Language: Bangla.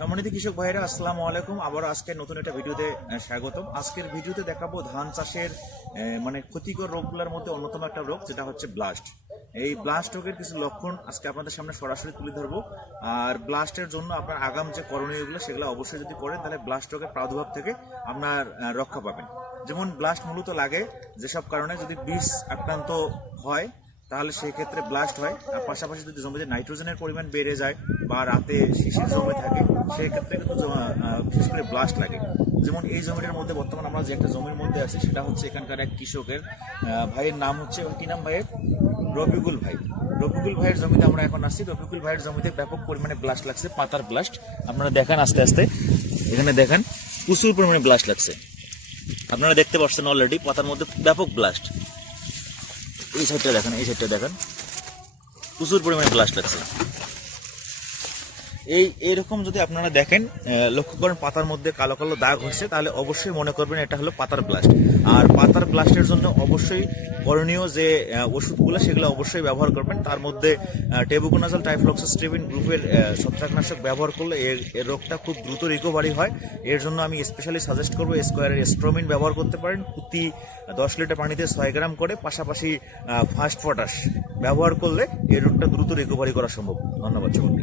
সম্মানিত কৃষক ভাইরা আসসালামু আলাইকুম। আবার আজকে নতুন একটা ভিডিওতে স্বাগতম। আজকের ভিডিওতে দেখাবো ধান চাষের মানে ক্ষতিকর রোগগুলোর মধ্যে অন্যতম একটা রোগ, যেটা হচ্ছে ব্লাস্ট। এই ব্লাস্ট রোগের কিছু লক্ষণ আজকে আপনাদের সামনে সরাসরি তুলে ধরবো। আর ব্লাস্টের জন্য আপনার আগাম যে করণীয়গুলো, সেগুলো অবশ্যই যদি করেন, তাহলে ব্লাস্ট রোগের প্রাদুর্ভাব থেকে আপনার রক্ষা পাবেন। যেমন ব্লাস্ট মূলত লাগে যেসব কারণে যদি বিষ আক্রান্ত হয় তাহলে সেই ক্ষেত্রে ব্লাস্ট হয়। আর পাশাপাশি যদি জমিতে নাইট্রোজেনের পরিমাণ বেড়ে যায় বা রাতে শিশির জমে থাকে সেই ক্ষেত্রে কিন্তু বিশেষ করে ব্লাস্ট লাগে। যেমন এই জমিটার মধ্যে বর্তমান আমরা যে একটা জমির মধ্যে আছি, সেটা হচ্ছে এখানকার এক কৃষকের ভাইয়ের নাম হচ্ছে, কি নাম ভাইয়ের? রবিকুল ভাই। রবিকুল ভাইয়ের জমিতে আমরা এখন আসছি। রবিকুল ভাইয়ের জমিতে ব্যাপক পরিমাণে ব্লাস্ট লাগছে, পাতার ব্লাস্ট আপনারা দেখান আস্তে আস্তে। এখানে দেখেন প্রচুর পরিমাণে ব্লাস্ট লাগছে। আপনারা দেখতে পাচ্ছেন অলরেডি পাতার মধ্যে ব্যাপক ব্লাস্ট এই সাইডটা দেখেন এই সাইডটা দেখেন। প্রচুর পরিমাণে ব্লাস্ট লাগছে। এই এরকম যদি আপনারা দেখেন লক্ষ্য করেন পাতার মধ্যে কালো কালো দাগ হচ্ছে, তাহলে অবশ্যই মনে করবেন এটা হলো পাতার ব্লাস্ট আর পাতার ব্লাস্টের জন্য অবশ্যই করণীয় যে ওষুধগুলো, সেগুলো অবশ্যই ব্যবহার করবেন। তার মধ্যে টেবুকোনাজল টাইফ্লক্সোস্ট্রিবিন গ্রুপের ছত্রাকনাশক ব্যবহার করলে এর এর রোগটা খুব দ্রুত রিকভারি হয়। এর জন্য আমি স্পেশালি সাজেস্ট করব স্কোয়ারের স্ট্রোমিন ব্যবহার করতে পারেন। প্রতি দশ লিটার পানিতে ছয় গ্রাম করে, পাশাপাশি ফাস্ট পটাশ ব্যবহার করলে এই রোগটা দ্রুত রিকভারি করা সম্ভব। ধন্যবাদ সকলকে।